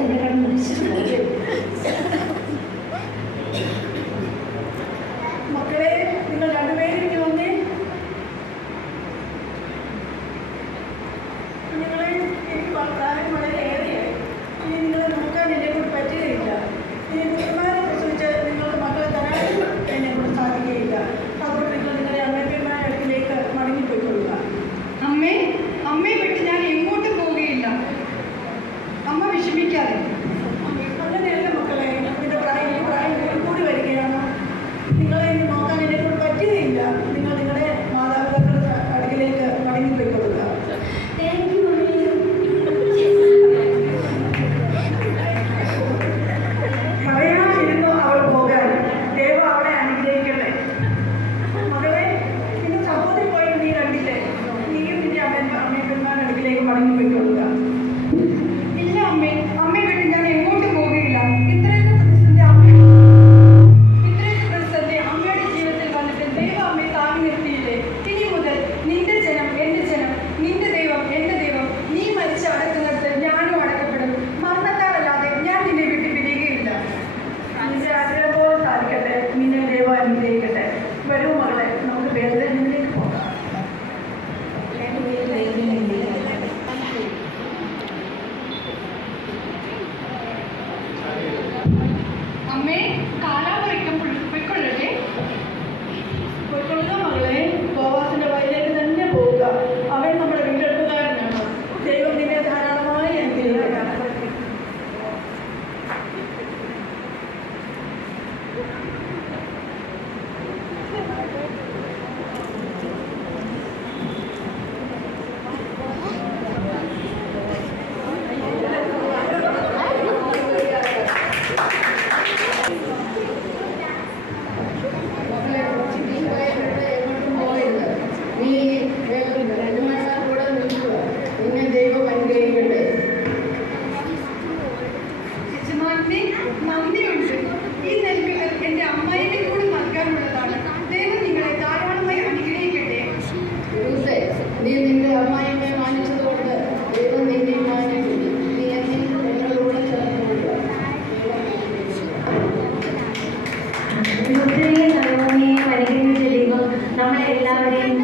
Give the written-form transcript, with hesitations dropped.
എന്നെ കണ്ട് മക്കളെ, നിങ്ങൾ രണ്ടുപേരും ഇനി വന്നേ. നിങ്ങളെ എനിക്ക് പ്രായം വളരെ ഏറെയായി. ഇനി നിങ്ങളെ നോക്കാൻ എന്നെ കൊണ്ട് പറ്റുകയില്ല. ഇനി തീരുമാനം പ്രസവിച്ച് നിങ്ങൾക്ക് മക്കളെ തരാനും എന്നെ കൊണ്ട് സാധിക്കുകയില്ല. അതുകൊണ്ട് നിങ്ങൾ നിങ്ങളുടെ അമ്മയമ്മയുടെ അടുക്കിലേക്ക് മടങ്ങിപ്പോയിക്കൊള്ളുക. അമ്മയെ വിട്ട് ഞാൻ എങ്ങോട്ടും പോവുകയില്ല. അമ്മ വിഷമിക്കാതെ. അങ്ങനെയല്ല മക്കളെ, എൻ്റെ പ്രായം കൂടി വരികയാണ്. നിങ്ങളെ ഇനി നോക്കാൻ എന്നെ കൊണ്ട് പറ്റുകയില്ല. നിങ്ങൾ നിങ്ങളുടെ മാതാപിതാക്കളുടെ അടുക്കിലേക്ക് മടങ്ങിപ്പോയിക്കൊള്ളുക. പറയാതിരുന്നു അവൾ പോകാൻ. ദൈവം അവളെ അനുഗ്രഹിക്കട്ടെ. മകളെ, നിന്റെ സഹോദരി പോയി നീ കണ്ടില്ലേ? നീയും നിന്റെ അമ്മയപ്പന്മാരുടെ അടുക്കിലേക്ക് മടങ്ങിപ്പോയിക്കൊള്ളുക. ഇല്ല അമ്മയെ വിട്ട് ഞാൻ എങ്ങോട്ടും പോവുകയില്ല. ഇത്രയൊക്കെ പ്രതിസന്ധി അമ്മയുടെ ജീവിതത്തിൽ വന്നിട്ട് ദൈവം അമ്മയെ താങ്ങി നിർത്തിയില്ലേ? ഇനി മുതൽ നിന്റെ ജനം എൻ്റെ ജനം, നിന്റെ ദൈവം എൻ്റെ ദൈവം. നീ മരിച്ച് അടക്കുന്നിടത്ത് ഞാനും അടക്കപ്പെടും. മരണത്താലല്ലാതെ ഞാൻ നിന്നെ വിട്ട് പിരിയുകയില്ല. നിന്റെ ആഗ്രഹം പോലെ സാധിക്കട്ടെ. നിന്നെ ദൈവം അനുഗ്രഹിക്കട്ടെ. വരൂ മകളെ, നമുക്ക് വേദനയിലേക്ക് പോകാം. അമ്മേ, കാലാവധിക്കും പൊയ്ക്കൊള്ളട്ടെ. പോയിക്കൊള്ളുക മകളെ. ബോവാസിന്റെ വയലിലേക്ക് തന്നെ പോവുക. അവൻ നമ്മുടെ വീണ്ടെടുപ്പുകാരനാണ്. ദൈവം നിന്നെ ധാരാളമായി അനുഗ്രഹിക്കട്ടെ. യജമാനനെ, നന്ദിയുണ്ട്. ഈ നെൽവികൾ എൻ്റെ അമ്മായിനെ കൂടി നൽകാനുള്ളതാണ്. ദൈവം നിങ്ങളെ ധാരാളമായി അനുഗ്രഹിക്കട്ടെ. നീ നിന്റെ അമ്മായിയെ മാനിച്ചതുകൊണ്ട് ദൈവം നിന്നെ മാനിക്കും. നീ എന്നോടുകൂടെ ചേർന്നുകൊള്ളുക. അനുഗ്രഹിച്ച ദൈവം നമ്മളെല്ലാവരെയും